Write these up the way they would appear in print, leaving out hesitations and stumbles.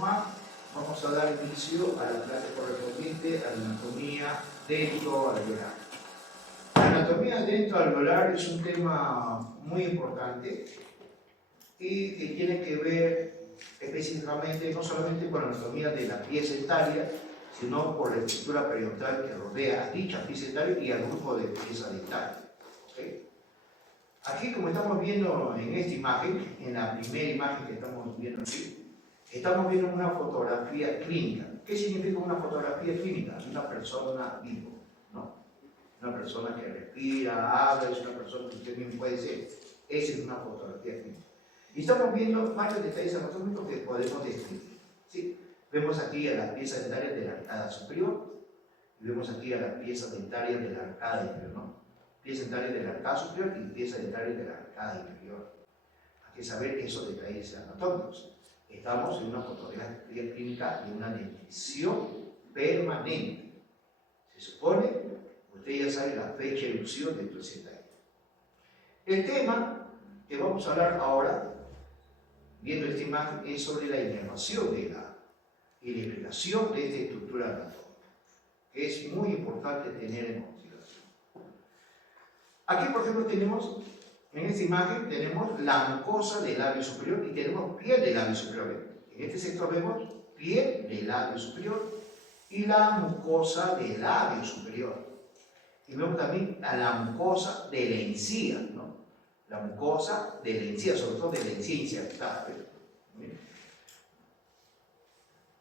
más, vamos a dar inicio a la clase correspondiente a la anatomía dento-alveolar. La anatomía dento-alveolar es un tema muy importante y que tiene que ver específicamente no solamente con la anatomía de la pieza dentaria, sino por la estructura periodontal que rodea a dicha pieza dentaria y al grupo de pieza dentaria. ¿Okay? Aquí, como estamos viendo en esta imagen, en la primera imagen que estamos viendo aquí, estamos viendo una fotografía clínica. ¿Qué significa una fotografía clínica? Una persona viva, ¿no? Una persona que respira, habla, es una persona que usted mismo puede ser. Esa es una fotografía clínica. Y estamos viendo varios detalles anatómicos que podemos describir. ¿Sí? Vemos aquí a las piezas dentarias de la arcada superior, y vemos aquí a las piezas dentarias de la arcada inferior, ¿no? Piezas dentarias de la arcada superior y piezas dentarias de la arcada inferior. Hay que saber esos detalles anatómicos. Estamos en una fotografía clínica de una dentición permanente. Se supone, usted ya sabe la fecha de erupción de todo ese detalle. El tema que vamos a hablar ahora, viendo esta imagen, es sobre la inervación de la y la explicación de esta estructura anatómica, que es muy importante tener en consideración. Aquí, por ejemplo, tenemos, en esta imagen, tenemos la mucosa del labio superior y tenemos piel del labio superior. En este sector vemos piel del labio superior y la mucosa del labio superior. Y vemos también a la mucosa de la encía, ¿no? La mucosa de la encía, sobre todo de la encía insertada.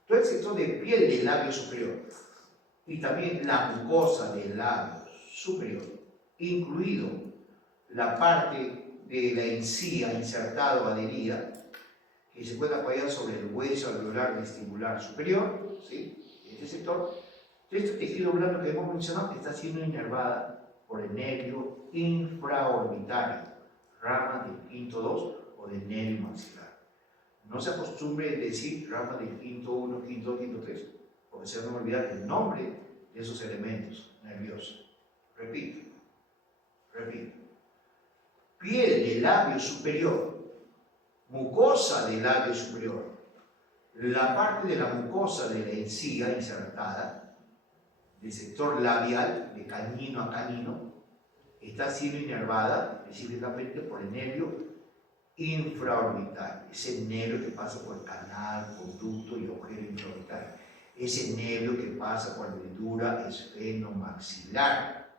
Todo el sector de piel del labio superior y también la mucosa del labio superior, incluido la parte de la encía insertada o adherida, que se puede apoyar sobre el hueso alveolar vestibular superior, ¿sí? Este sector, este tejido blando que hemos mencionado está siendo inervada por el nervio infraorbitario, rama del quinto 2 o del nervio maxilar. No se acostumbre a decir rama del quinto 1, quinto 2, quinto 3, porque se van a olvidar el nombre de esos elementos nerviosos. Repito. Piel del labio superior, mucosa del labio superior, la parte de la mucosa de la encía insertada, del sector labial, de canino a canino, está siendo inervada específicamente por el nervio infraorbital, ese nervio que pasa por el canal, conducto y agujero infraorbital, ese nervio que pasa por la hendidura esfenomaxilar,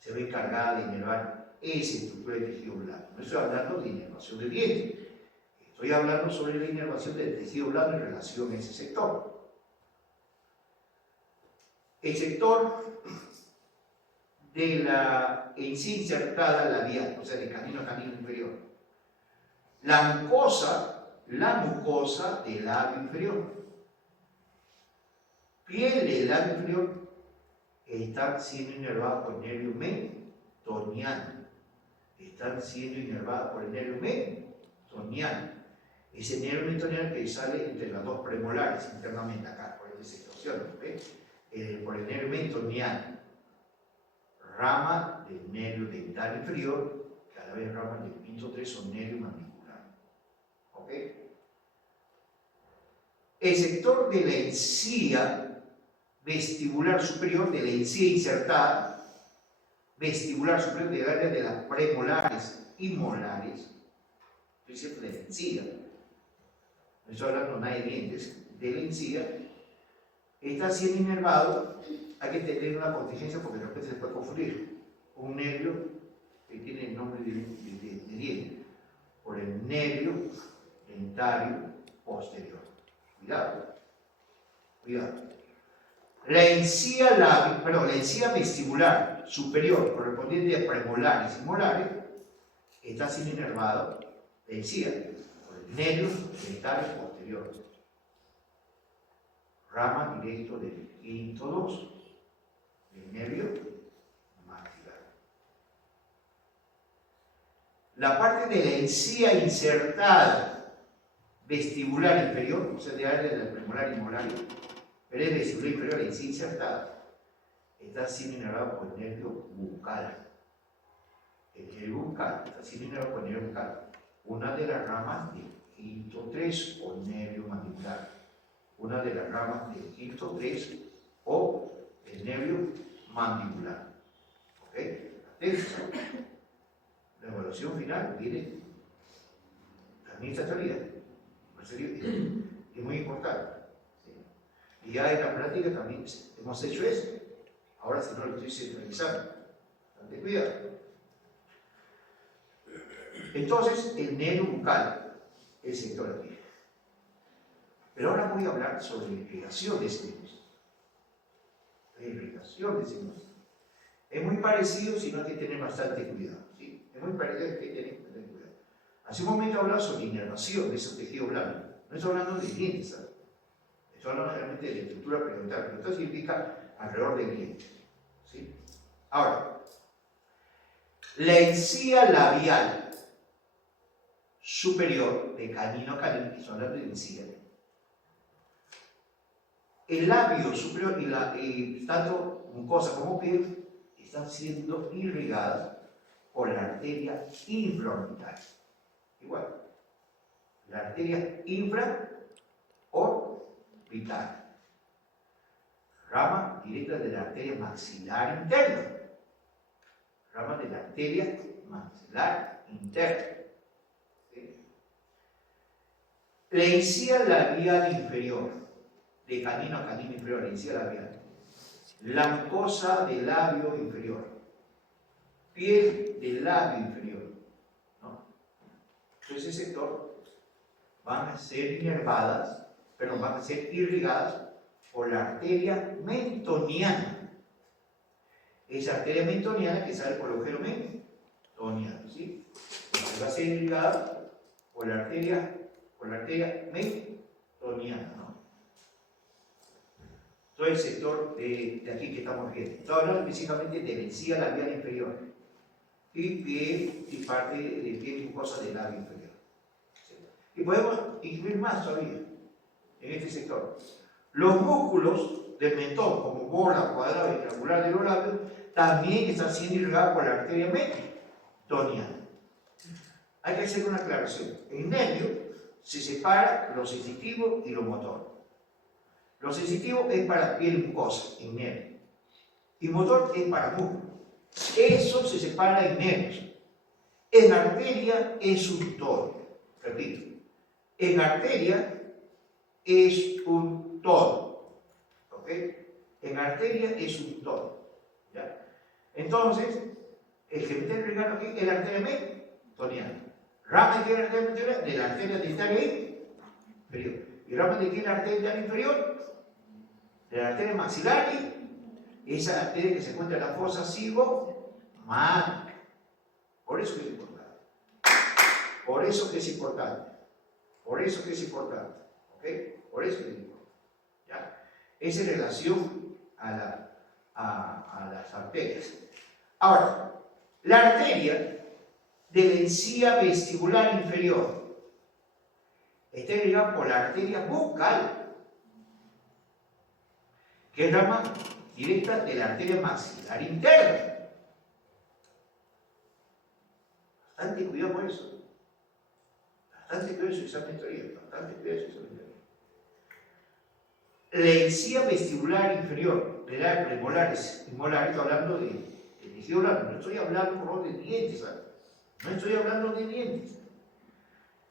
se ve encargada de inervar esa estructura de tejido blando. No estoy hablando de inervación del diente, estoy hablando sobre la inervación del tejido blando en relación a ese sector. El sector de la encía insertada labial, o sea, de canino a canino inferior. La mucosa del labio inferior. Piel del labio inferior está siendo inervada por el nervio mentoniano. Están siendo inervadas por el nervio mentoniano. Ese nervio mentoniano que sale entre las dos premolares internamente acá, por esta situación, por el nervio mentoniano. Rama del nervio dental inferior, que a la vez rama del quinto 3 o nervio mandibular. ¿Okay? El sector de la encía vestibular superior, de la encía insertada, vestibular superior del área de las premolares y molares, estoy diciendo de la encía, no estoy hablando nada de dientes, de la encía, está siendo inervado. Hay que tener una contingencia porque de repente se puede confundir un nervio que tiene el nombre de diente por el nervio dentario posterior. Cuidado. La encía vestibular superior correspondiente a premolares y molares está siendo inervado la encía por el nervio dentario posterior. Rama directo del quinto 2 del nervio maxilar. La parte de la encía insertada vestibular inferior, o sea, de área de la premolar y molar, pero es vestibular inferior, la encía insertada, está siendo inervado por el nervio bucal. El nervio bucal está siendo inervado por el nervio bucal, una de las ramas del quinto 3 o nervio mandibular. una de las ramas del quinto 3 o el nervio mandibular. ¿Ok? Atención. La evaluación final viene también esta teoría. Es muy importante. ¿Sí? Y ya en la práctica también hemos hecho eso. Ahora si no lo estoy centralizando. Bastante cuidado. Entonces, el nervio bucal, el sector aquí. Pero ahora voy a hablar sobre la irrigación de ese nervio. La irrigación de ese nervio. Es muy parecido, sino hay que tener bastante cuidado. ¿Sí? Es muy parecido, hay que tener bastante cuidado. Hace un momento hablaba sobre inervación de ese tejido blando. No estoy hablando de dientes, ¿sabes? Estoy hablando realmente de la estructura periodontal. Pero esto significa alrededor del diente. ¿Sí? Ahora, la encía labial superior de canino a canino, que son las de encía. El labio superior y tanto mucosa como piel están siendo irrigadas por la arteria infraorbital. Igual, la arteria infraorbital, rama directa de la arteria maxilar interna, rama de la arteria maxilar interna. ¿Sí? La encía labial inferior, de canino a canino inferior, la encía labial. La mucosa del labio inferior, piel del labio inferior, ¿no? Entonces ese sector van a ser inervadas, van a ser irrigadas por la arteria mentoniana. Esa arteria mentoniana que sale por el agujero mentoniano, ¿sí? Va a ser irrigada por la arteria mentoniana, ¿no? Todo el sector de aquí que estamos viendo. Estamos hablando específicamente de la encía labial inferior y piel y parte de piel y mucosa del labio inferior. ¿Sí? Y podemos incluir más todavía en este sector. Los músculos del mentón, como bola, cuadrado y triangular de los labios, también están siendo irrigados por la arteria mentoniana. Hay que hacer una aclaración. En nervio se separa lo sensitivo y lo motor. Lo sensitivo es para piel y mucosa, en nervio. Y motor es para músculo. Eso se separa en nervios. En arteria es un todo. Repito. En arteria es un todo. ¿Ok? En arteria es un todo. ¿Ya? Entonces, el que me está irrigando aquí es la arteria mentoniana. ¿Rama de qué es la arteria mentoniana? De la arteria dentaria inferior. ¿Y rama de qué es la arteria dentaria inferior? De la arteria maxilar, esa arteria que se encuentra en la fosa cigomática. Por eso que es importante. Por eso que es importante. Por eso que es importante. ¿Ok? Por eso que es importante. ¿Ya? Es en relación a las arterias. Ahora, la arteria de la encía vestibular inferior está irrigada por la arteria bucal, que es rama directa de la arteria maxilar interna. Bastante cuidado con eso. Bastante cuidado con esa mentoría. Bastante cuidado con esa mentoría. La encía vestibular inferior de la premolares y molares, estoy hablando de tejido blando, no estoy hablando por de dientes, ¿sabes? No estoy hablando de dientes.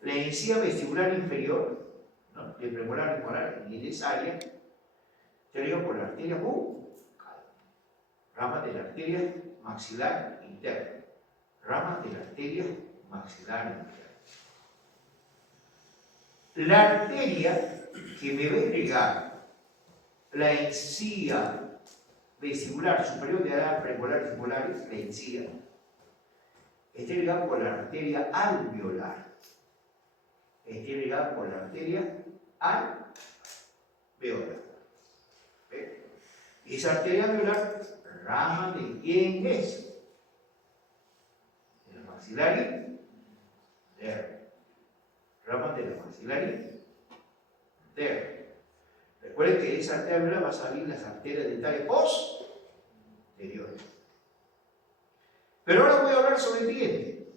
La encía vestibular inferior, ¿no?, de premolar y molar, y de esa área, te digo por la arteria bucal, rama de la arteria maxilar interna, rama de la arteria maxilar interna. La arteria que me va a irrigar la encía vestibular superior de la premolar y molares, la encía, está irrigada por la arteria alveolar. Está irrigada por la arteria alveolar. ¿Ve? Y esa arteria alveolar, rama de quién es? De la maxilar interna. Rama de la maxilar interna. Recuerden que de esa arteria alveolar va a salir las arterias dentales posteriores. Pero ahora voy a hablar sobre el diente.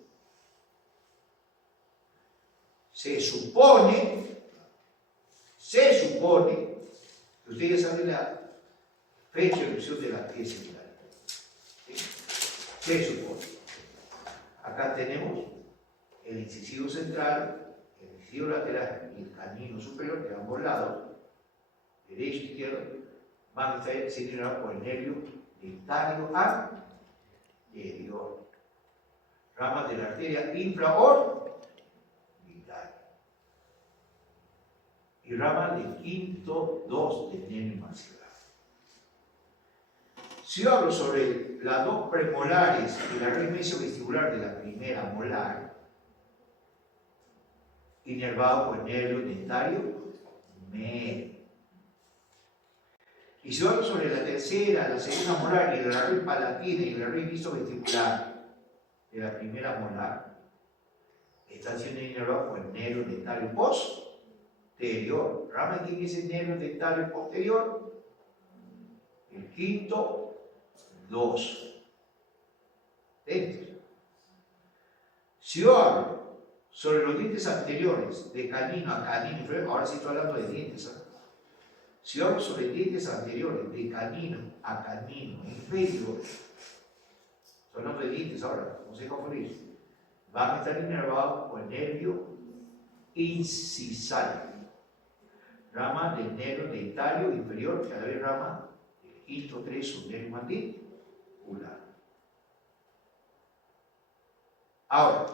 Se supone supone que ustedes saben la fecha de erupción de la pieza vital. ¿Sí? Se supone. Acá tenemos el incisivo central, el incisivo lateral y el canino superior de ambos lados, derecho e izquierdo, van a estar señalados por el nervio dentario anterior. Ramas de la arteria infraorbital y ramas del quinto 2 del nervio maxilar. Si yo hablo sobre las dos premolares y la red mesovestibular de la primera molar, inervado por el nervio dentario medio. Y si yo hablo sobre la tercera, la segunda molar y la red palatina y la red mesovestibular de la primera molar, está siendo inervado por el nervio dentario posterior. ¿Rama quién es el nervio dentario posterior? El quinto 2. Si yo hablo sobre los dientes anteriores de canino a canino inferior, ahora sí estoy hablando de dientes, ¿eh? Si yo hablo sobre dientes anteriores de canino a canino inferior, estoy hablando de dientes ahora, no sé confundir, van a estar inervados por el nervio incisal, rama del nervio dentario inferior, que a la vez rama del quinto 3 o nervio mandibular. Ahora,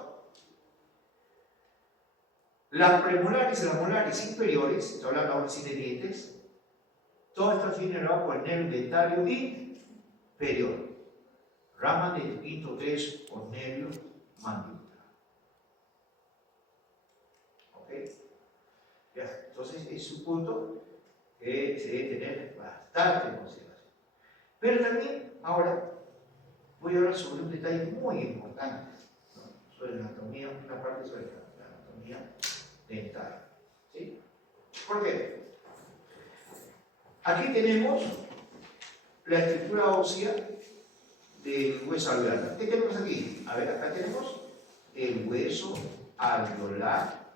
las premolares y las molares inferiores, estoy hablando ahora sí de dientes, todo está inervado por el nervio dentario inferior, rama del quinto 3 o nervio mandibular. ¿Ok? Ya, entonces es un punto que se debe tener bastante en consideración. Pero también, ahora, voy a hablar sobre un detalle muy importante, ¿no? Sobre la anatomía, una parte sobre la anatomía dental. ¿Sí? ¿Por qué? Aquí tenemos la estructura ósea del hueso alveolar. ¿Qué tenemos aquí? A ver, acá tenemos el hueso alveolar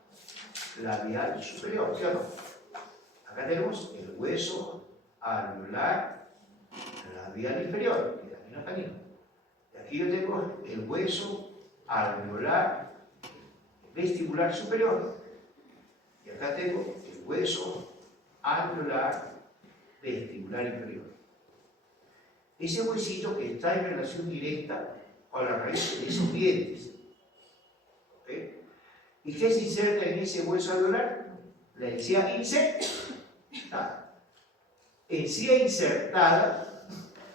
labial superior, ¿sí o no? Acá tenemos el hueso alveolar labial inferior, que también es canino. Y aquí yo tengo el hueso alveolar vestibular superior. Y acá tengo el hueso alveolar vestibular inferior. Ese huesito que está en relación directa con la raíz de esos dientes. ¿Ok? ¿Y qué se inserta en ese hueso alveolar? La encía insertada. Encía insertada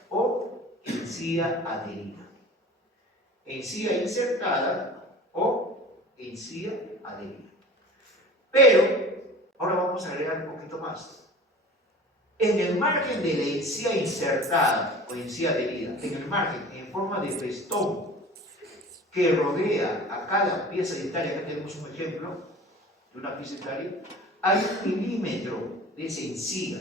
o encía adherida. Encía insertada o encía adherida. Pero, ahora vamos a agregar un poquito más. En el margen de la encía insertada o encía adherida, en el margen, en forma de festón, que rodea a cada pieza dentaria, acá tenemos un ejemplo de una pieza dentaria, hay un milímetro de esa encía.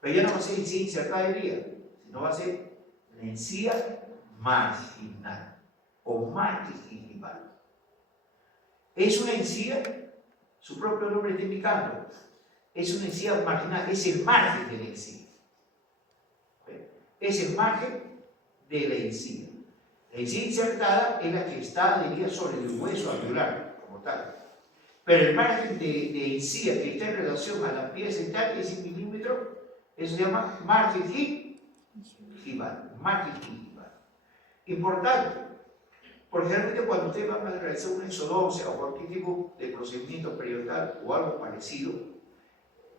Pero ya no va a ser encía insertada adherida, sino va a ser la encía marginal o marginal. Es una encía, su propio nombre está indicando, es una encía marginal, es el margen de la encía. Es el margen de la encía. La encía insertada es la que está adherida sobre el hueso alveolar, como tal. Pero el margen de encía que está en relación a la pieza dentaria, ese milímetro, eso se llama margen gingival. Margen gingival. Importante, porque realmente cuando ustedes van a realizar una exodoncia o cualquier tipo de procedimiento periodontal o algo parecido,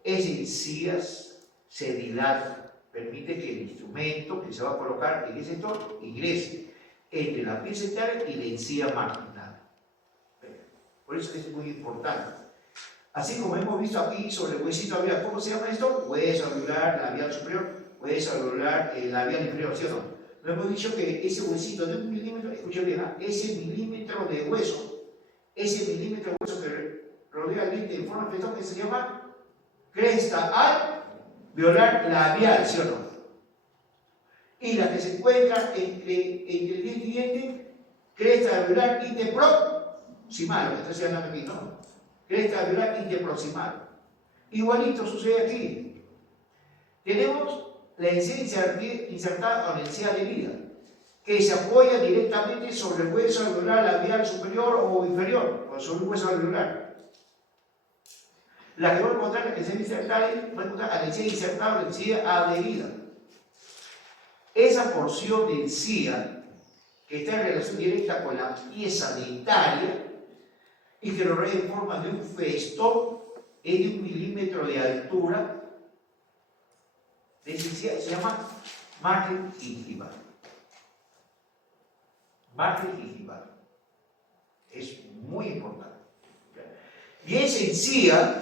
esas encías se dilatan, permite que el instrumento que se va a colocar en ese sector ingrese entre la pieza dentaria y la encía marginal. Por eso es muy importante. Así como hemos visto aquí sobre el huesito alveolar, ¿cómo se llama esto? Hueso alveolar labial superior, hueso alveolar labial inferior, ¿sí o no? Lo hemos dicho que ese huesito de 1 milímetro, escuchen bien, ese milímetro de hueso que rodea el diente en forma de festón, que se llama cresta alveolar labial, ¿sí o no? Y la que se encuentra entre el diente y diente, cresta alveolar interproximal, lo que está señalando aquí, ¿no? Cresta alveolar interproximal. Igualito sucede aquí. Tenemos la encía insertada con la encía adherida, que se apoya directamente sobre el hueso alveolar labial superior o inferior, o sobre un hueso alveolar. La que voy a encontrar, la que se insertada, voy a encontrar a la encía insertada o la encía adherida. Esa porción de encía que está en relación directa con la pieza dentaria y que lo rodea en forma de un festón es de 1 milímetro de altura, de esa encía se llama margen gingival. Margen gingival. Es muy importante. Y esa encía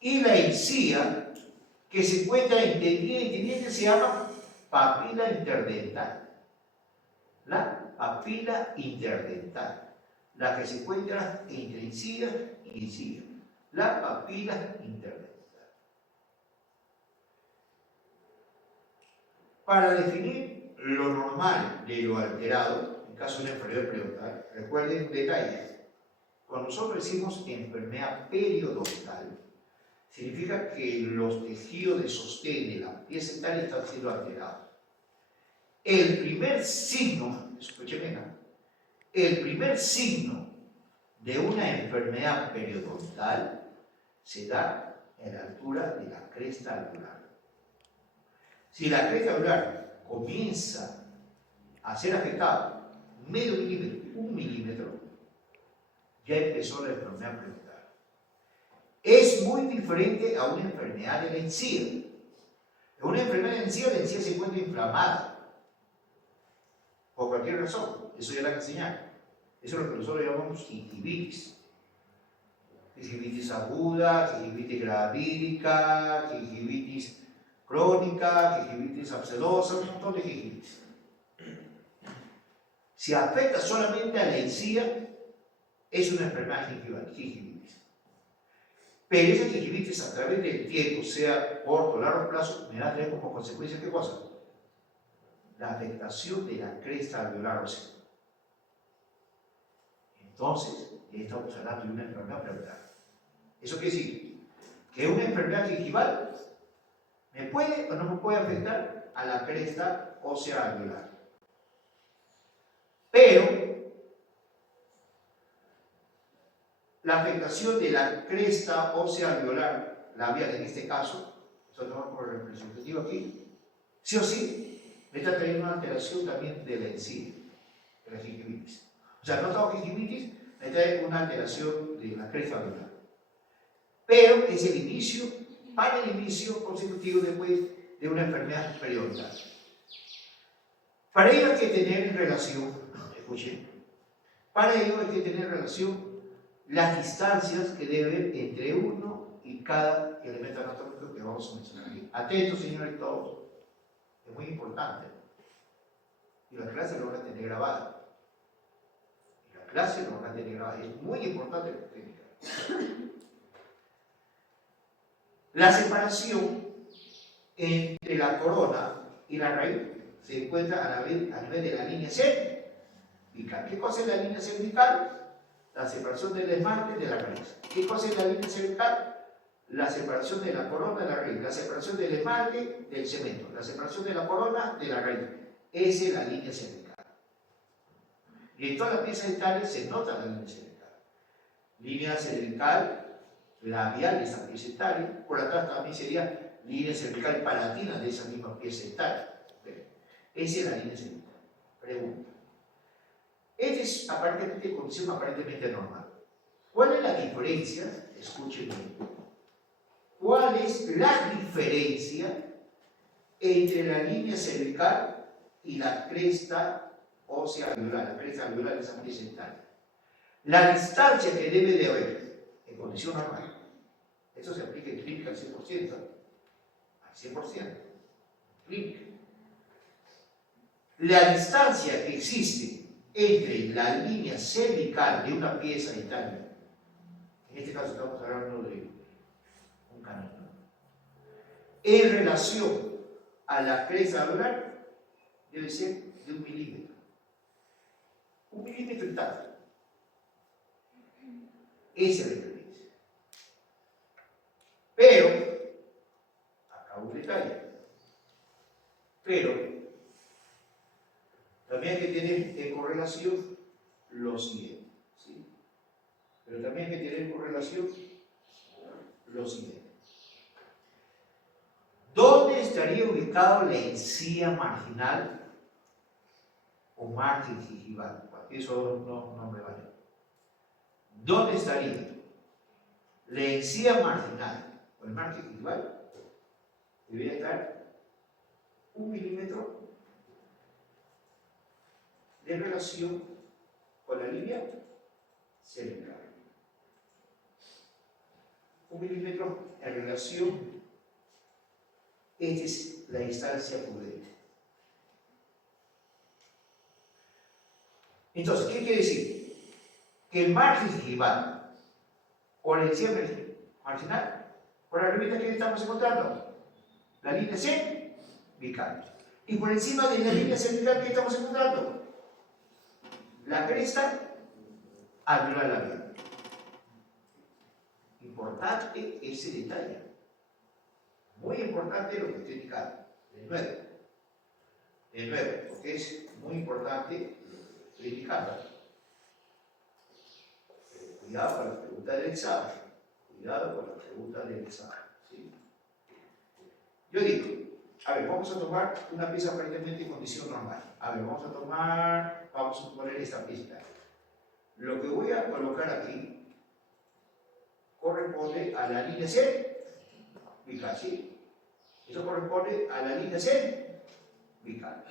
y la encía que se encuentra entre dientes se llama papila interdental. La papila interdental, la que se encuentra entre encía y encía. La papila interdental. Para definir lo normal de lo alterado, en caso de una enfermedad periodontal, recuerden un detalle. Cuando nosotros decimos enfermedad periodontal, significa que los tejidos de sostén de la pieza dental están siendo alterados. El primer signo, escúcheme, el primer signo de una enfermedad periodontal se da en la altura de la cresta alveolar. Si la cresta alveolar comienza a ser afectada medio milímetro, 1 milímetro, ya empezó la enfermedad periodontal. Es muy diferente a una enfermedad de la encía. En una enfermedad de la encía se encuentra inflamada por cualquier razón. Eso ya la que enseñar. Eso es lo que nosotros llamamos gingivitis. Gingivitis aguda, gingivitis gravídica, gingivitis crónica, gingivitis abscesosa, un montón de gingivitis. Si afecta solamente a la encía, es una enfermedad gingivitis. Pero esa gingivitis a través del tiempo, sea corto o largo plazo, me va a traer como consecuencia ¿qué cosa? La afectación de la cresta alveolar ósea. Entonces, estamos hablando de una enfermedad periodontal. Eso quiere decir que una enfermedad gingival me puede o no me puede afectar a la cresta ósea alveolar. Pero la afectación de la cresta ósea alveolar labial, en este caso, esto tomamos por representativo aquí, sí o sí, me está trayendo una alteración también de la encía, de la gingivitis. O sea, no tengo gingivitis, me trae una alteración de la cresta alveolar. Pero es el inicio, para el inicio consecutivo después de una enfermedad periodontal. Para ello hay que tener en relación, escuchen, para ello hay que tener en relación las distancias que debe haber entre uno y cada elemento anatómico que vamos a mencionar aquí. Atentos, señores, todos. Es muy importante. Y la clase lo van a tener grabada. Es muy importante la técnica. La separación entre la corona y la raíz se encuentra a nivel de la línea cervical. ¿Qué cosa es la línea cervical? La separación del esmalte de la raíz. ¿Qué cosa es la línea cervical? La separación de la corona de la raíz. La separación del esmalte del cemento. La separación de la corona de la raíz. Esa es la línea cervical. Y en todas las piezas dentales se nota la línea cervical. Línea cervical labial de esa pieza dentaria. Por atrás también sería línea cervical palatina de esa misma pieza dentaria. Esa es la línea cervical. Pregunta. Esta es aparentemente condición aparentemente normal. ¿Cuál es la diferencia? Escuchen bien. ¿Cuál es la diferencia entre la línea cervical y la cresta ósea alveolar, la cresta alveolar de esa pieza dentaria? La distancia que debe de haber en condición normal. Esto se aplica en clínica al 100%. Al 100%. Clínica. La distancia que existe entre la línea cervical de una pieza dentaria, en este caso estamos hablando de un canino, en relación a la cresta alveolar, debe ser de 1 milímetro. 1 milímetro y tal. Esa es la diferencia. relación lo siguiente, ¿sí? Pero también hay que tener por relación lo siguiente. ¿Dónde estaría ubicado la encía marginal o margen gingival? Eso no me vale. ¿Dónde estaría la encía marginal o el margen gingival? Debería estar 1 milímetro de relación con la línea cervical. 1 milímetro en relación. Esta es la distancia prudente. Entonces, ¿qué quiere decir? Que el margen gingival o la encía marginal, por la revista que estamos encontrando, la línea cervical. Y por encima de la línea cervical que estamos encontrando, la cresta alveolar labial. Importante ese detalle. Muy importante lo que estoy indicando. De nuevo, porque es muy importante lo que estoy indicando. Cuidado con la pregunta del examen. Cuidado con la pregunta del examen. ¿Sí? Yo digo, a ver, vamos a tomar una pieza aparentemente en condición normal. A ver, vamos a poner esta pieza. Lo que voy a colocar aquí corresponde a la línea cervical, ¿sí? Eso corresponde a la línea cervical.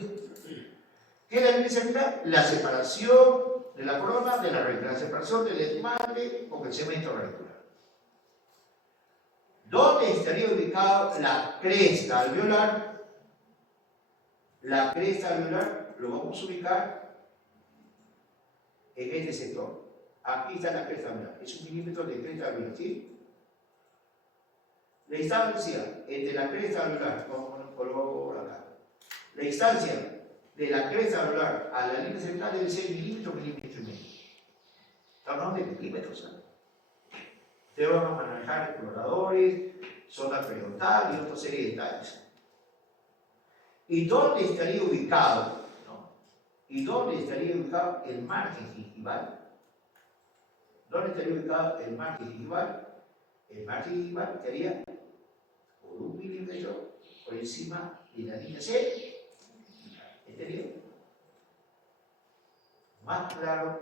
¿Qué es la línea cervical? La separación de la corona de la raíz, la separación del esmalte con el cemento radicular. ¿Dónde estaría ubicado la cresta alveolar? La cresta alveolar lo vamos a ubicar en este sector. Aquí está la cresta alveolar. Es 1 milímetro de cresta alveolar, ¿sí? La distancia entre la cresta alveolar, vamos a colocar acá. La distancia de la cresta alveolar a la línea cervical debe ser milímetro y medio. Estamos hablando de milímetros, ¿sabes? Ustedes van a manejar exploradores, zona periodontal y otra serie de detalles. ¿Y dónde estaría ubicado? ¿No? ¿Y dónde estaría ubicado el margen gingival? ¿Dónde estaría ubicado el margen gingival? El margen gingival estaría por 1 milímetro por encima de la línea C. ¿Entendido? Más claro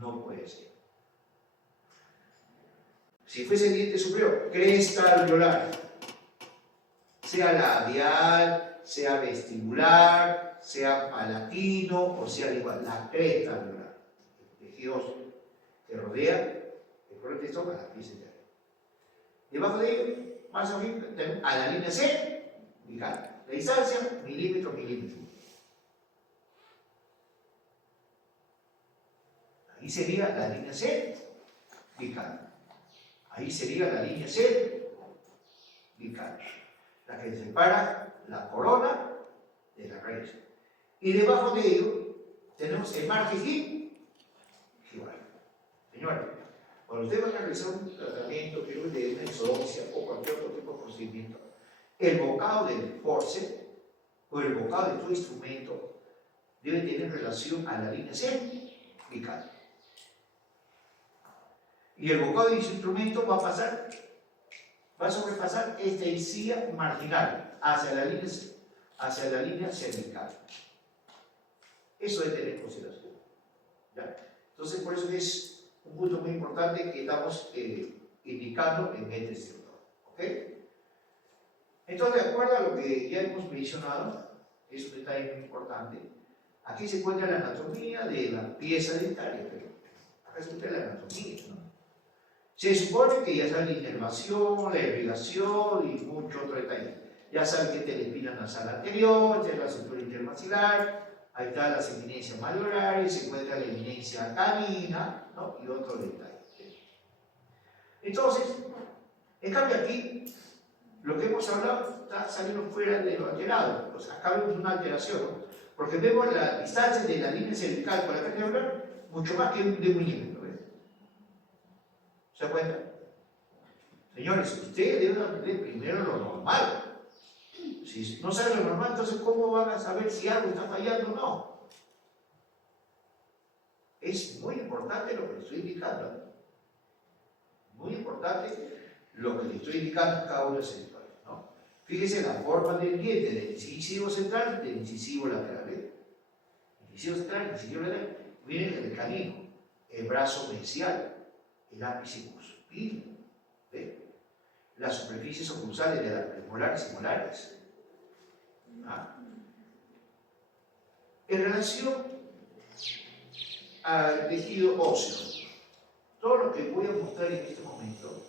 no puede ser. Si fuese el diente superior, cresta alveolar, sea labial, sea vestibular, sea palatino o sea igual, la cresta alveolar, el tejido que rodea el corte a la pieza interna. Debajo de ello, más o menos, a la línea cervical. La distancia, milímetro. Ahí sería la línea cervical. Ahí sería la línea cervical, la que separa la corona de la raíz. Y debajo de ello tenemos el margen gingival. Señores, cuando ustedes van a realizar un tratamiento de una exodoncia o cualquier otro tipo de procedimiento, el bocado del forceps o el bocado de tu instrumento debe tener relación a la línea cervical. Y el bocado de ese instrumento va a sobrepasar esta encía marginal hacia la línea cervical. Eso debe tener en consideración. ¿Ya? Entonces, por eso es un punto muy importante que estamos indicando en este sector. ¿Ok? Entonces, de acuerdo a lo que ya hemos mencionado, es un detalle muy importante. Aquí se encuentra la anatomía de la pieza dentaria, pero acá se encuentra la anatomía, ¿no? Se supone que ya saben la inervación, la irrigación y mucho otro detalle. Ya saben que esta es la espina nasal anterior, esta es la cintura intermaxilar, ahí está las eminencias malleolares, se encuentra la eminencia canina, ¿no? Y otro detalle. Entonces, en cambio aquí, lo que hemos hablado está saliendo fuera de lo alterado. O sea, acá vemos una alteración, ¿no? Porque vemos la distancia de la línea cervical con la cresta alveolar mucho más que de 1 milímetro. ¿Se da cuenta? Señores, ustedes deben aprender primero lo normal. Si no saben lo normal, entonces ¿cómo van a saber si algo está fallando o no? importante lo que le estoy indicando. Muy importante lo que le estoy indicando en cada uno de los sectores, ¿no? Fíjese la forma del diente del incisivo central y del incisivo lateral. Incisivo central, incisivo lateral. Miren el canino, el brazo mesial, el ápice cuspideo, ¿ve? Las superficies oclusales de las premolares y molares. ¿Ah? En relación al tejido óseo, todo lo que voy a mostrar en este momento,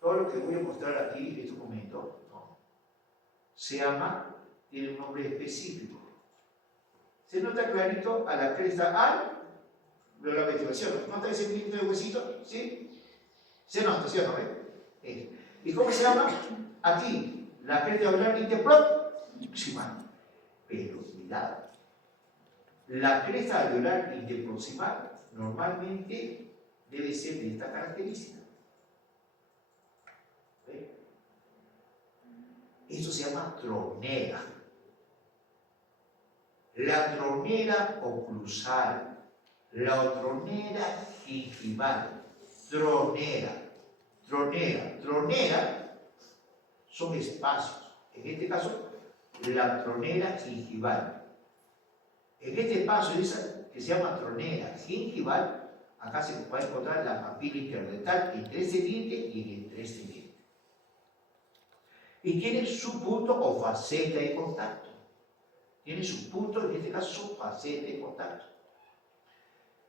todo lo que voy a mostrar aquí en este momento, ¿no?, se llama, tiene un nombre específico. Se nota clarito a la cresta al de la vegetación. ¿Nota ese movimiento de huesito? ¿Sí? Se nota, ¿sí o no? ¿Y cómo se llama? Aquí, la cresta ocular interproximal. Pero cuidado, la cresta alveolar interproximal normalmente debe ser de esta característica. ¿Ve? Esto se llama tronera. La tronera oclusal, la tronera gingival, tronera son espacios. En este caso, la tronera gingival. En este espacio esa, que se llama tronera gingival, acá se puede encontrar la papila interdental entre este diente y entre este diente. Y tiene su punto o faceta de contacto. Tiene su punto, en este caso su faceta de contacto.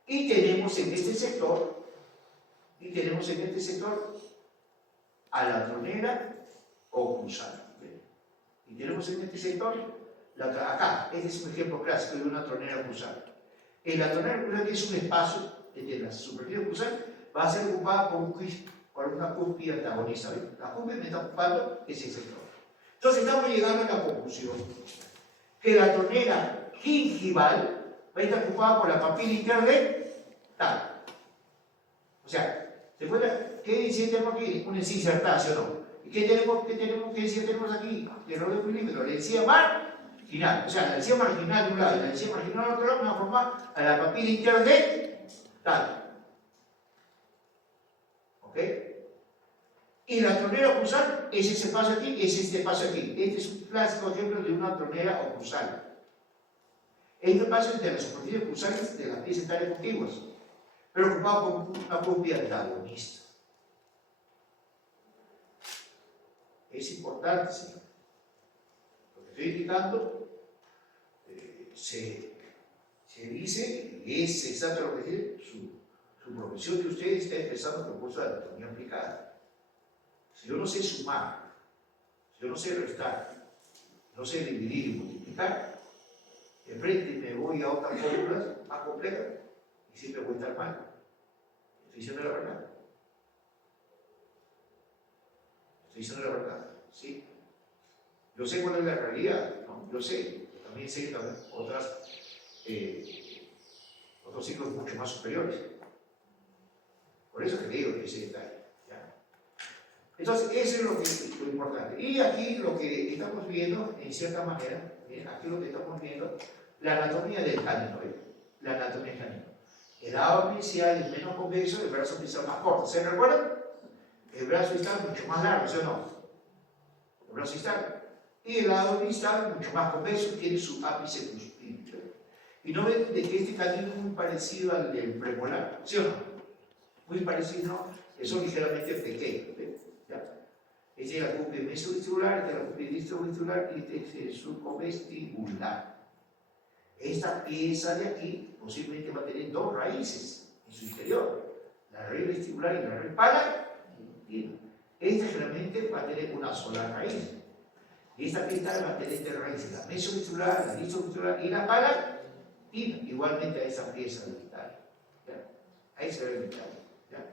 Y tenemos en este sector, a la tronera oclusal. Y tenemos en este sector, acá, este es un ejemplo clásico de una tronera oclusal. En la tronera oclusal es un espacio entre la superficie oclusal, va a ser ocupada por una cúspide antagonista. ¿Ven? La cúspide me está ocupando ese sector. Entonces estamos llegando a la conclusión que la tronera gingival va a estar ocupada por la papila interdental. O sea, ¿se acuerdan? ¿Qué decía tenemos aquí? Una encía insertada, ¿sí o no? ¿Y qué decía tenemos aquí? El error de milímetro, la encía marginal. O sea, la encía marginal de un lado y la encía marginal del otro lado van a formar a la papila interdental. ¿Ok? Y la tronera oclusal es ese paso aquí, es este paso aquí. Este es un clásico ejemplo de una tronera oclusal. Este paso es de las superficies oclusales de las piezas centrales contiguas, pero ocupado por una cúspide antagonista. Es importante, señor. Lo que estoy indicando se dice, y es exacto lo que dice su profesión que usted está empezando el curso de anatomía aplicada. Si yo no sé sumar, si yo no sé restar, no sé dividir y multiplicar, de frente me voy a otras fórmulas más complejas y siempre voy a estar mal. Estoy diciendo la verdad. Estoy diciendo la verdad, ¿sí? Yo sé cuál es la realidad, ¿no? Yo sé, también sé también otros ciclos mucho más superiores. Por eso te digo que ese detalle. ¿Ya? Entonces, eso es lo importante. Y aquí lo que estamos viendo, en cierta manera, aquí lo que estamos viendo, la anatomía del canino. La anatomía del canino. El lado inicial es menos convexo, el brazo distal más corto. ¿Se recuerdan? El brazo distal es mucho más largo, ¿sí o no? El brazo distal. Y el lado distal es mucho más convexo, tiene su ápice cuspideo. Y no ven de que este canino es muy parecido al del premolar, ¿sí o no? Muy parecido, ¿no? Eso ligeramente pequeño, ¿ven? ¿Ya? Este es la cúspide mesovestibular, este es la cúspide distovestibular y este es el surcovestibular. Esta pieza de aquí posiblemente va a tener dos raíces en su interior, la raíz vestibular y la raíz palatina. Esta generalmente va a tener una sola raíz. Y esta pieza va a tener tres raíces, la mesovestibular, la distovestibular y la palatina, igualmente a esa pieza de Italia. ¿Ya? Ahí se ve el Italia. ¿Ya?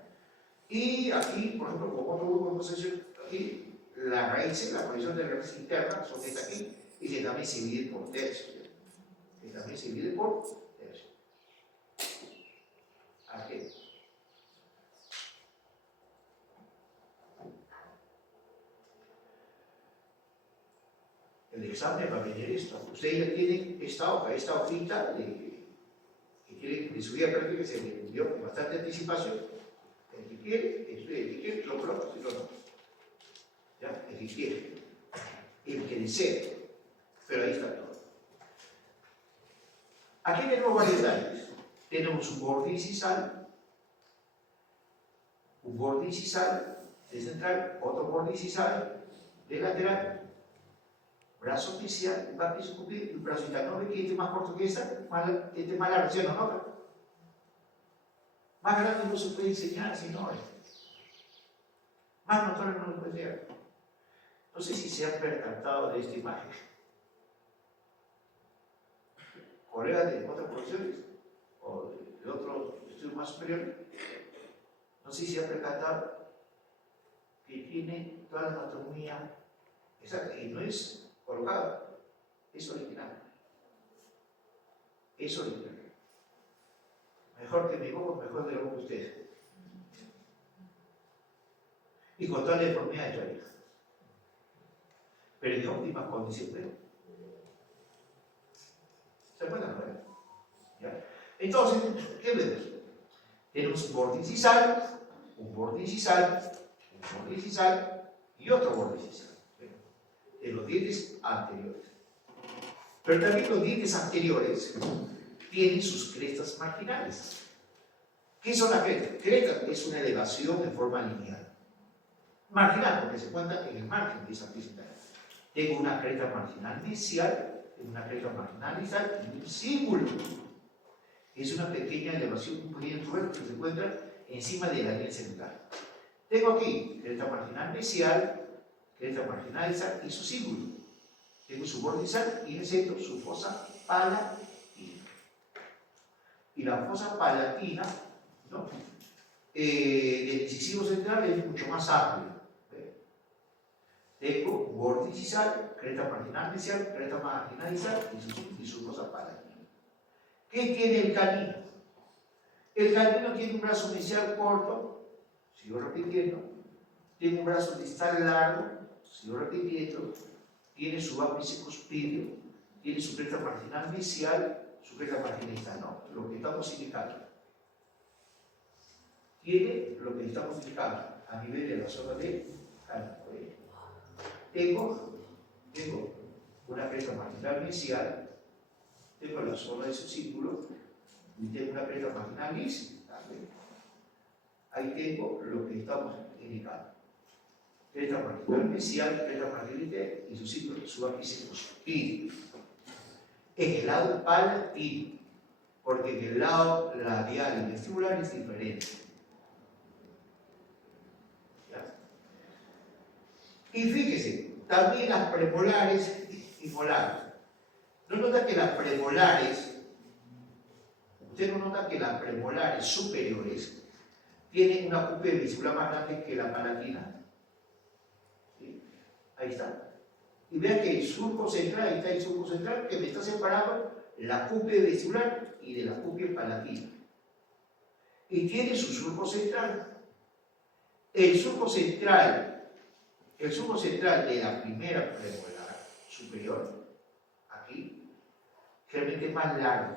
Y aquí, por ejemplo, como otro grupo de posesión, aquí las raíces, la posición de la raíz interna son estas aquí, y que también se divide por tercios. Que también se divide por tercios. Aquí. El examen va a venir esto. Ustedes ya tienen esta hoja, esta hojita que quiere de su guía práctica se le envió con bastante anticipación. El que quiere, estudia, el que quiere, lo coloca, si lo no. ¿Ya? El que quiere. El que desea. Pero ahí está todo. Aquí tenemos varios detalles. Tenemos un vórtice y sal, un vórtice y sal de central, otro vórtice y sal de lateral, brazo oficial, un piso cupido y un brazo interno. ¿No ve que este es más corto que esta? Este es más largo, ¿sí o no nota? Más grande no se puede enseñar, si no es. Más notorio no lo puede llegar. No sé si se han percatado de esta imagen. Colegas de otras profesiones o de otros estudios más superiores, no sé si se han percatado que tiene toda la anatomía exacta y no es colocada, es original. Es original. Mejor que mi boca, mejor de lo que ustedes. Y con toda la deformidad de la hija. Pero en óptimas condiciones. ¿Se acuerdan? ¿Ya? Entonces, ¿qué vemos? Tenemos un vórtice y sal, un vórtice y sal, un vórtice y sal y otro vórtice y sal. De los dientes anteriores. Pero también los dientes anteriores tienen sus crestas marginales. ¿Qué son las crestas? Crestas es una elevación en forma lineal. Marginal, porque se cuenta en el margen de esa cresta. Tengo una cresta marginal mesial, una cresta marginal distal y un círculo. Es una pequeña elevación, un pequeño tubérculo que se encuentra encima de la línea celular. Tengo aquí cresta marginal mesial, cresta marginal distal y su círculo. Tengo su borde distal y en el centro su fosa palatina. Y la fosa palatina, ¿no? Del incisivo central es mucho más amplio. Tengo vórtice y sal, cresta marginal mesial, cresta marginal distal y su fosa palatina. ¿Qué tiene el canino? El canino tiene un brazo mesial corto, sigo repitiendo, tiene un brazo distal largo, sigo repitiendo, tiene su ápice cuspidio, tiene su cresta marginal mesial, su cresta marginal distal, no, lo que estamos indicando. Tiene lo que estamos indicando a nivel de la zona de canino. Tengo una cresta marginal mesial, tengo la zona de su círculo y tengo una cresta marginal lisa. Ahí tengo lo que estamos indicando. Cresta marginal mesial, cresta marginal lisa y su círculo, su ápice cuspidio. En el lado palatino, porque en el lado labial y vestibular es diferente. ¿Ya? Y fíjese, también las premolares y molares. ¿No nota que las premolares, usted no nota que las premolares superiores tienen una cúpula vestibular más grande que la palatina? ¿Sí? Ahí está. Y vean que el surco central, ahí está el surco central que me está separando la cúpula vestibular y de la cúpula palatina. Y tiene su surco central. El surco central de la primera premolar superior, aquí, realmente es más largo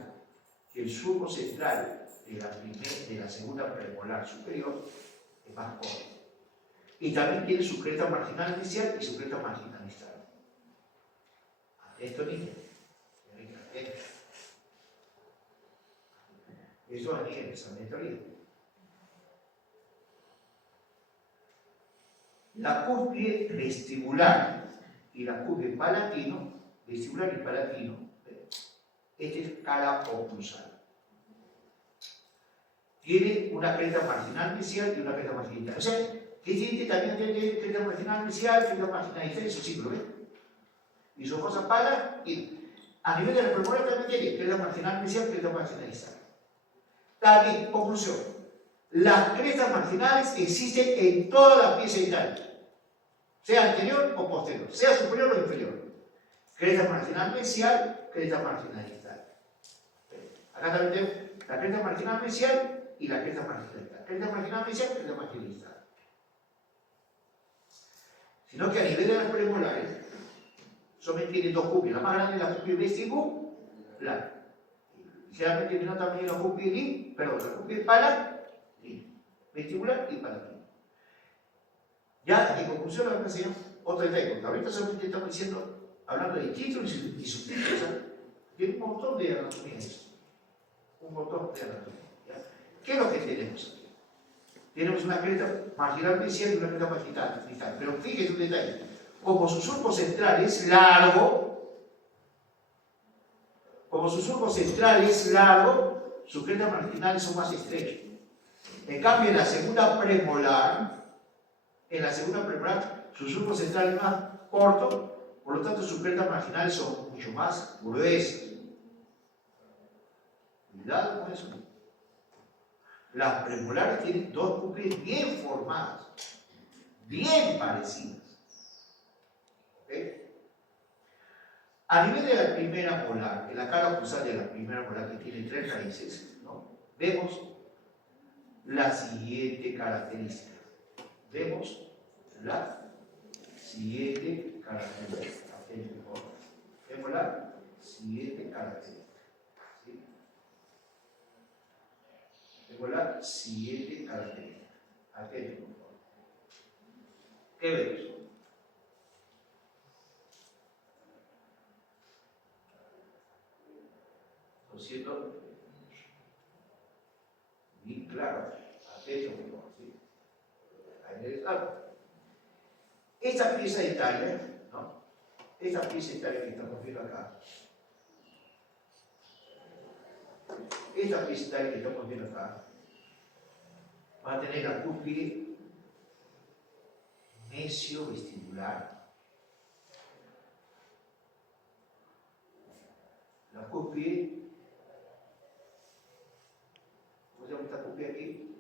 que el surco central de la segunda premolar superior, es más corto. Y también tiene su cresta marginal inicial y su cresta marginal distal. Esto niño. Eso aquí en esa metodología. La cúspide vestibular y la cúspide palatino, vestibular y palatino, esta es cara oclusal. Tiene una cresta marginal mesial y una cresta marginal distal. O sea, que este también tiene cresta marginal mesial, cresta marginal distal y su ciclo, ¿ves? Y su fosa pala, y a nivel de la premolar también tiene cresta marginal mesial, cresta marginal distal. También, conclusión, las crestas marginales existen en todas las piezas dentales, sea anterior o posterior, sea superior o inferior. Cresta marginal mesial, cresta marginal distal. Acá también tenemos la cresta marginal mesial y la cresta marginal distal. Cresta marginal mesial, cresta marginal distal. Sino que a nivel de las premolares, solamente tienen dos cúpulas. La más grande es la cúpula vestibular. Generalmente menor tamaño la cúspide la cúspide palatina, vestibular y palatina. Ya, en conclusión, lo que enseñamos, otro detalle, porque ahorita solamente estamos diciendo, hablando de títulos y subtítulos, ¿sabes? Tiene un montón de anatomía esto. Un montón de anatomía. ¿Ya? ¿Qué es lo que tenemos aquí? Tenemos una cresta marginal mesial y una cresta marginal distal. Pero fíjense un detalle. Como su surco central es largo, sus crestas marginales son más estrechas. En cambio, en la segunda premolar, su surco central es más corto, por lo tanto sus crestas marginales son mucho más gruesas. Cuidado con eso. Las premolares tienen dos cúspides bien formadas, bien parecidas. ¿Okay? A nivel de la primera molar, en la cara occlusal de la primera molar, que tiene 3 raíces, ¿no? Vemos la siguiente característica. Vemos la siguiente característica. Vemos la siguiente característica. ¿Sí? Vemos la siguiente característica. Atento, por favor. ¿Qué vemos? ¿No es cierto? Bien claro. Atento, por favor. ¿Sí? Ahí es algo. Esta pieza de Italia, ¿no? Esta pieza de Italia que estamos viendo acá, va a tener la cúspide mesiovestibular, la cúspide, ¿cómo se llama esta cúspide aquí?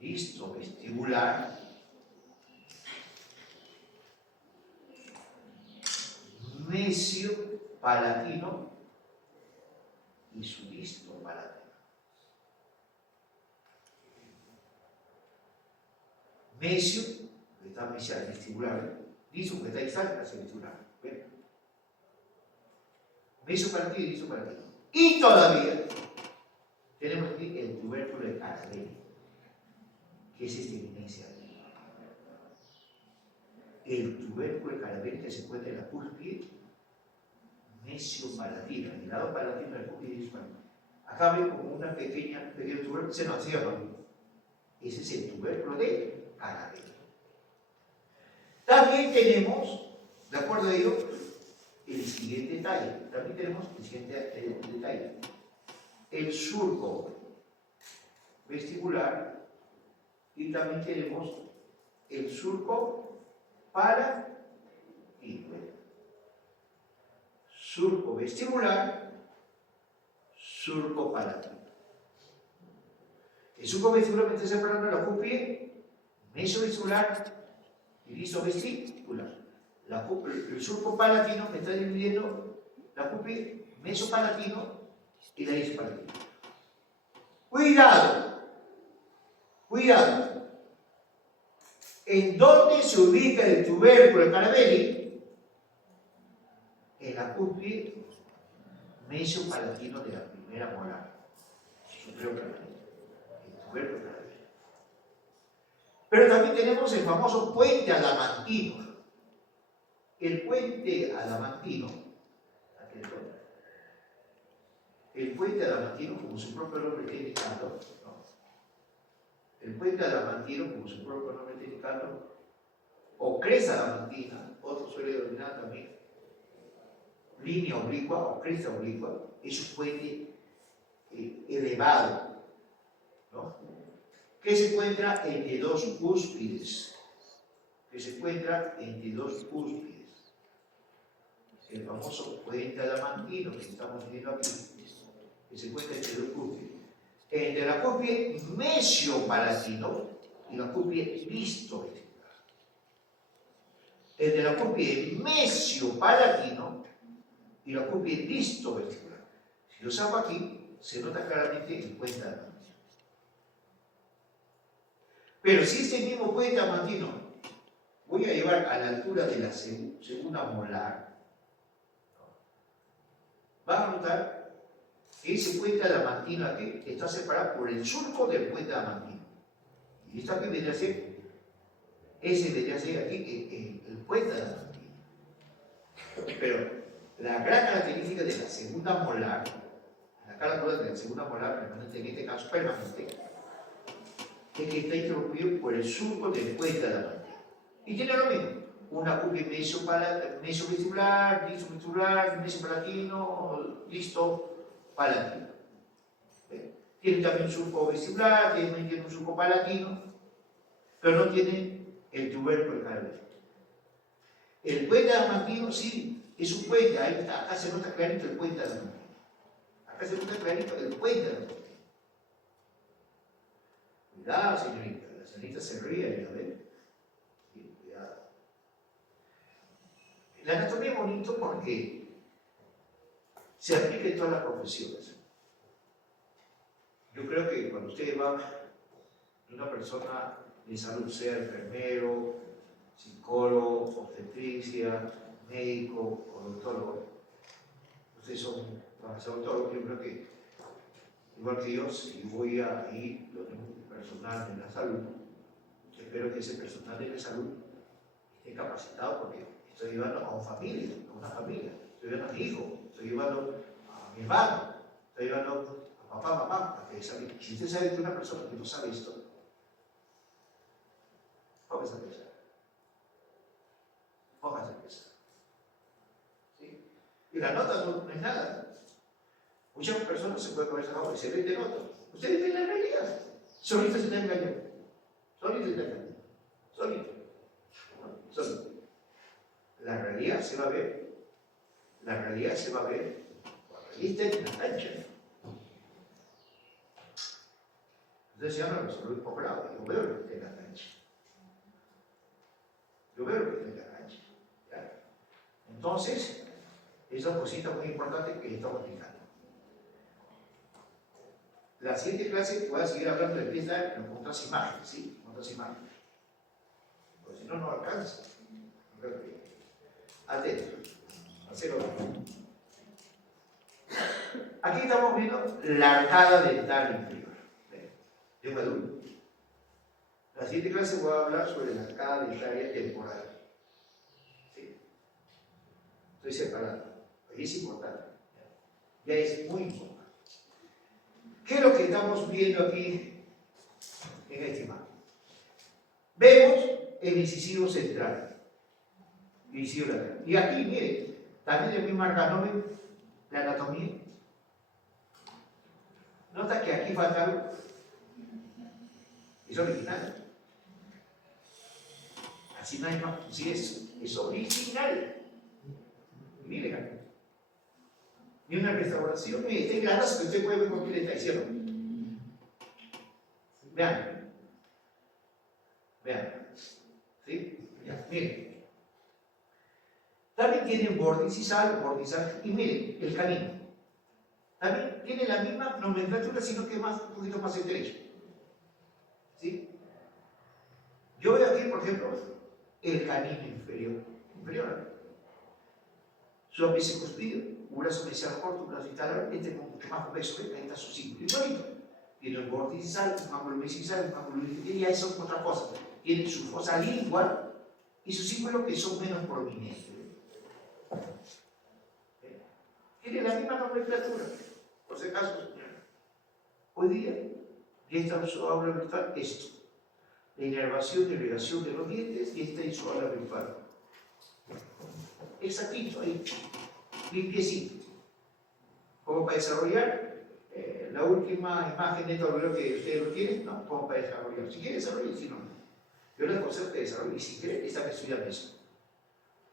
Distovestibular, mesio-palatino y su disto-palatino. Mesio, que está mesial vestibular, disto, que está distal, vestibular. ¿Ven? Mesio-palatino y disto-palatino. Y todavía tenemos aquí el tubérculo de Carabelli, que es esta eminencia. El tubérculo de Carabelli que se encuentra en la cúspide mesio-palatina, el lado palatino de la cúspide distal. Acá ven como una pequeño tubérculo, se nos cierra. Ese es el tubérculo de Carabelli. También tenemos, de acuerdo a ello, el siguiente detalle. También tenemos el siguiente detalle. El surco vestibular y también tenemos el surco palatino. Surco vestibular, surco palatino. El surco vestibular me está separando la cúspide mesovestibular y distovestibular. El surco palatino me está dividiendo la cúspide mesopalatino y la distopalatino. Cuidado, cuidado. ¿En dónde se ubica el tubérculo de Carabelli? En la cúspide mesopalatino de la primera molar. El tubérculo de Carabelli. Pero también tenemos el famoso puente adamantino. El puente adamantino, como su propio nombre está indicando, ¿no? El puente adamantino, como su propio nombre está indicando, o cresta adamantina, otro suele denominar también línea oblicua o cresta oblicua, es un puente elevado, ¿no? Que se encuentra entre dos cúspides. El famoso puente adamantino que estamos viendo aquí, que se encuentra entre dos cúspides. Entre la cúspide mesio-palatino y la cúspide distovestibular. Entre la cúspide mesio-palatino y la cúspide distovestibular. Si lo saco aquí, se nota claramente el puente adamantino. Pero si este mismo puente adamantino voy a llevar a la altura de la segunda molar, van a notar que ese puente adamantino aquí está separado por el surco del puente adamantino. Y esto aquí vendría a ser, ese vendría a ser aquí el puente adamantino. Pero la gran característica de la segunda molar, la característica de la segunda molar permanente, en este caso permanente, es que está interrumpido por el surco del puente adamantino. Y tiene lo mismo, una cúpula mesovestibular, disovestibular, mesopalatino, listo-palatino. Tiene también un surco vestibular, tiene un surco palatino, pero no tiene el tubérculo cavernoso. El puente adamantino sí, es un puente, ahí está, acá se nota clarito el puente adamantino. Acá se nota clarito el puente adamantino. Cuidado, señorita, la señorita se ríe, ¿ya ven? Sí, cuidado. La anatomía es bonito porque se aplica en todas las profesiones. Yo creo que cuando ustedes van a una persona de salud, sea enfermero, psicólogo, obstetricia, médico o odontólogo, ustedes son odontólogos, yo creo que igual que yo, si voy a ir personal de la salud, espero que ese personal de la salud esté capacitado porque estoy llevando a una familia, estoy llevando a mi hijo, estoy llevando a mi hermano, estoy llevando a papá, mamá, a que sabe. Si usted sabe que una persona que no sabe esto, póngase a pensar. Póngase a pensar. ¿Sí? Y la nota no es nada. Muchas personas se pueden comer esa agua y se venden nota. Ustedes ven la realidad. Solito se está engañando. Solito se está engañando. Solito. Solito. La realidad se va a ver. La realidad se va a ver cuando ahí esté en la cancha. Entonces se llama la salud popular. Yo veo lo que está en la cancha. Yo veo lo que está en la cancha. ¿Ya? Entonces, esa cosita muy importante que estamos aplicando. La siguiente clase voy a seguir hablando de pieza con otras imágenes, ¿sí? Con otras imágenes. Porque si no, no alcanza. Atento. Hacer otro. Aquí estamos viendo la arcada dental inferior de un adulto. La siguiente clase voy a hablar sobre la arcada dentaria temporal. ¿Sí? Estoy separando. Ahí es importante. Ya es muy importante. ¿Qué es lo que estamos viendo aquí en esta imagen? Vemos el incisivo central, el incisivo lateral. Y aquí, miren, también el mismo arcanómetro, la anatomía. Nota que aquí falta algo. Es original. Así no hay más. Sí, es original. Miren aquí. Ni una restauración, ni este granazo que usted puede ver con qué le está diciendo. Vean. Vean. ¿Sí? Ya, miren. También tiene bordizal, y miren, el canino. También tiene la misma nomenclatura, sino que más, un poquito más estrecho. ¿Sí? Yo veo aquí, por ejemplo, el canino inferior. Su ápice cuspido, un brazo mesial corto, un brazo instalado, este con mucho más convexo, ahí está su símbolo. Igualito. Tiene el bordizal, un ángulo mesizal, un ángulo inferior, y ahí son otras cosas. Tiene su fosa lingual y su símbolo que son menos prominentes. Tiene la misma nomenclatura. Por si acaso, hoy día, ya está en su aula virtual esto. La inervación y irrigación de los dientes y está en su aula virtual. Exactito ahí, limpiecito. ¿Cómo para desarrollar? La última imagen de todo lo que ustedes lo tienen, ¿no? ¿Cómo para desarrollar? Si quieren desarrollar, si no. Yo les aconsejo que desarrollen. Y si quieren, están estudiando eso.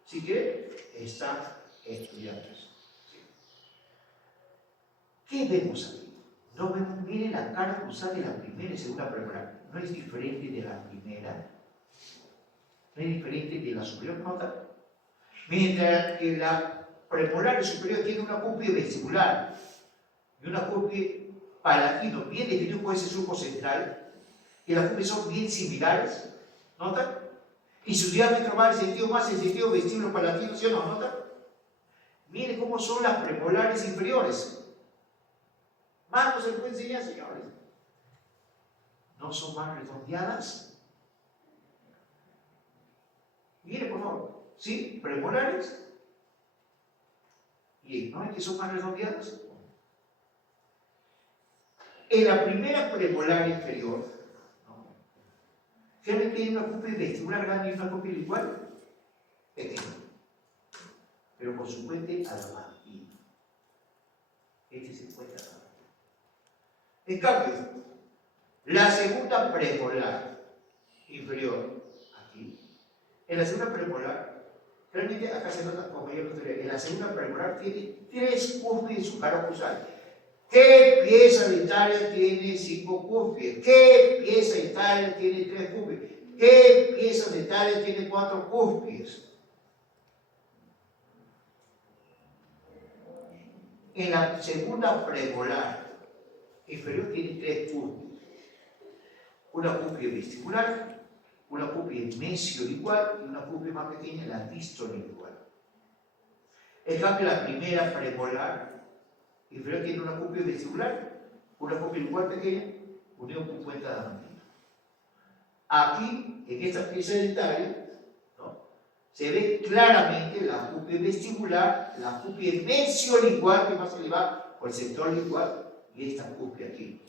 Si quieren, están estudiando eso. ¿Sí? ¿Qué vemos aquí? No vemos, miren la cara cruzada de la primera y segunda premolar. No es diferente de la primera. No es diferente de la superior, ¿nota? Mientras que la premolar superior tiene una cúpula vestibular y una cúpula palatino bien definido con ese surco central, y las cúpulas son bien similares, ¿notan? Y su diámetro va en sentido más en sentido vestíbulo palatino, ¿sí o no? ¿Notan? Mire cómo son las premolares inferiores. Más no se les puede enseñar, señores. ¿No son más redondeadas? Mire, por favor. ¿Sí? Premolares. ¿Y no es que son más redondeadas? En la primera premolar inferior, ¿no? Generalmente tiene una cúpula vestibular grande y una cúpula igual pequeña, pero por su puente a la marquina. Este es el puente a la marquina. En cambio, la segunda premolar inferior, aquí, en la segunda premolar, realmente acá se nota, como yo lo estoy, en la segunda premolar tiene 3 cúspides en su cara oclusal. ¿Qué pieza dentaria tiene 5 cúspides? ¿Qué pieza dentaria tiene 3 cúspides? ¿Qué pieza dentaria tiene 4 cúspides? En la segunda premolar inferior tiene 3 cúspides. Una cúspide vestibular, una cúspide mesiolicual y una cúspide más pequeña, la distolicual. En cambio, la primera premolar inferior tiene una cúspide vestibular, una cúspide igual pequeña, unión con puente adamantina. Aquí, en esta pieza dentaria, ¿no?, se ve claramente la cúspide vestibular, la cúspide mesiolicual, que más elevada, por el sector licual, y esta cúspide aquí,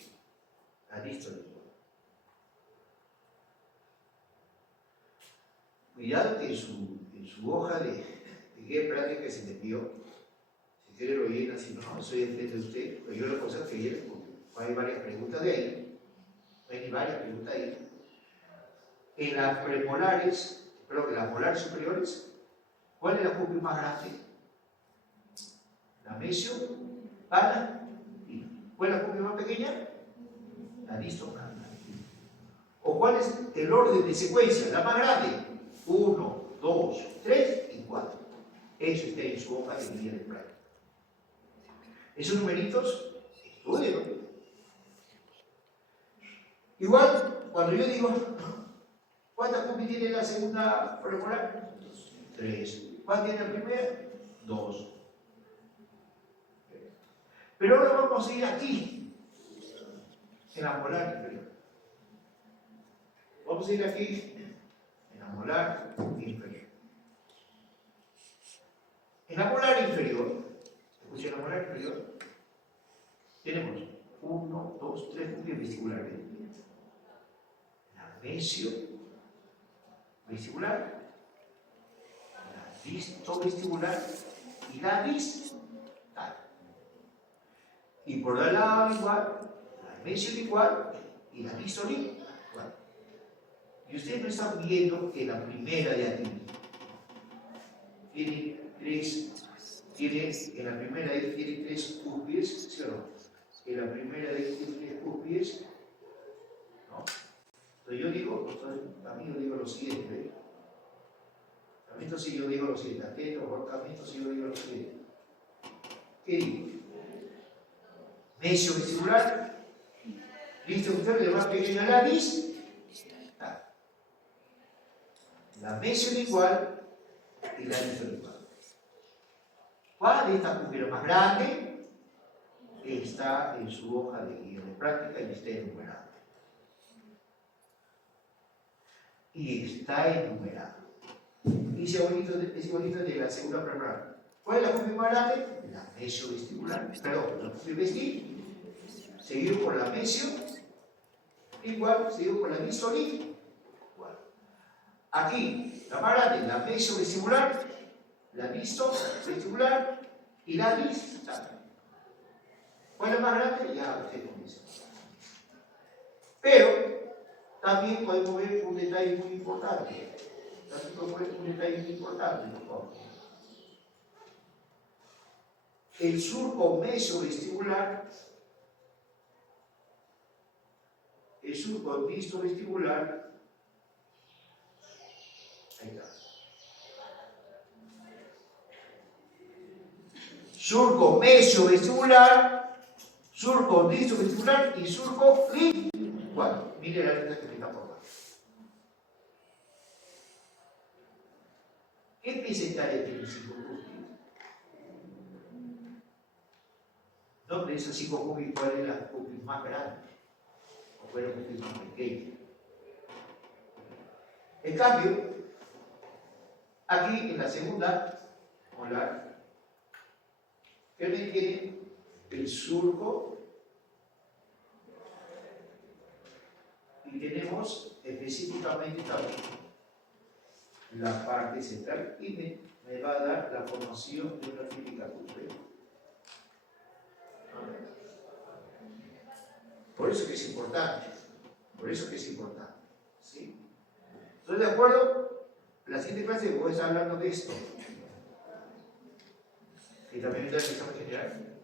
la distolicual. Cuidado que en su hoja de guía práctica que se te envió, si quiere lo llena, si no, soy enfrente de usted, pero yo lo cosa que llene porque hay varias preguntas de ahí, hay varias preguntas ahí. En las premolares, pero en las molares superiores, ¿cuál es la cúspide más grande? La mesio, pana, y ¿cuál es la cúspide más pequeña? La distocana. ¿O cuál es el orden de secuencia? La más grande, 1, 2, 3 y 4. Eso está en su hoja de guía de práctica. Esos numeritos, estudienlo. Igual, cuando yo digo, ¿cuántas cúspides tiene la segunda premolar? 3. ¿Cuántas tiene la primera? 2. Pero ahora vamos a ir aquí, en la molar inferior. Vamos a ir aquí, en la molar inferior. En la molar inferior, escuchen, en la molar inferior, tenemos 1, 2, 3 cúspides vestibulares. La mesio vestibular, la distovestibular y la distal. Y por el lado igual, la mesio-igual y la distolicual. Y ustedes no están viendo que la primera de aquí tiene 3, en la primera de aquí tiene 3 cúspides, ¿sí o no? En la primera de aquí tiene 3 cúspides, ¿no? Entonces yo digo, también yo digo lo siguiente, ¿eh? También si yo digo lo siguiente, también si yo digo lo siguiente. ¿Qué digo? Mesio vestibular, listo, usted le va a pedir a la distal. La mesio igual y la distal igual. ¿Cuál de estas cúspides más grande? Está en su hoja de guía de práctica y está enumerado. Y está enumerado. Ese bonito de la segunda premolar. ¿Cuál es la cúspide más grande? La mesio vestibular. Perdón, la cúspide vestibular, seguido por la mesio igual, seguido por la distolicual. Aquí, la más grande, la mesio vestibular, la distovestibular y la distal. ¿Cuál es la más grande? Ya usted comienza. Pero también podemos ver un detalle muy importante. También podemos ver un detalle muy importante, por favor. El surco mesio-vestibular, el surco distovestibular, ahí está. Surco mesio-vestibular, surco distovestibular y surco licual. Mire la letra que me está formando. ¿Qué pieza dentaria tiene 5 cúspides? No me dice 5 cookies cuál es la cookie más grande o cuál es la cookie más pequeña. En cambio, aquí en la segunda molar, ¿qué me tiene? El surco y tenemos específicamente también la parte central y me va a dar la formación de una típica curva. Por eso que es importante, ¿sí? ¿Estoy de acuerdo? En la siguiente clase voy a estar hablando de esto. Y también está en el examen general.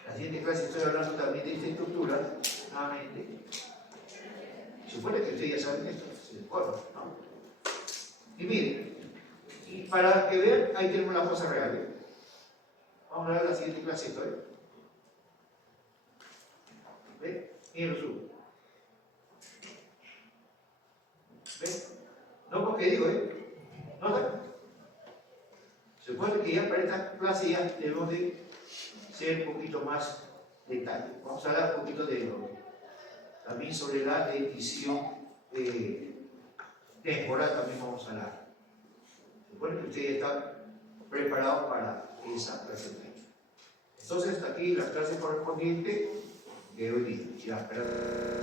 En la siguiente clase estoy hablando también de esta estructura, nuevamente. Supone que ustedes ya saben esto, se acuerdan, ¿no? Y miren, y para que vean, ahí tenemos la cosa real. ¿Eh? Vamos a ver la siguiente clase esto. ¿Ven? Miren, resumen. ¿Ven? No porque digo, ¿no? Se supone que ya para esta clase ya debemos de ser un poquito más detalle. Vamos a hablar un poquito de también sobre la decisión temporal, también vamos a hablar. Se supone que ustedes están preparados para esa clase. Entonces, hasta aquí la clase correspondiente de hoy día. Ya,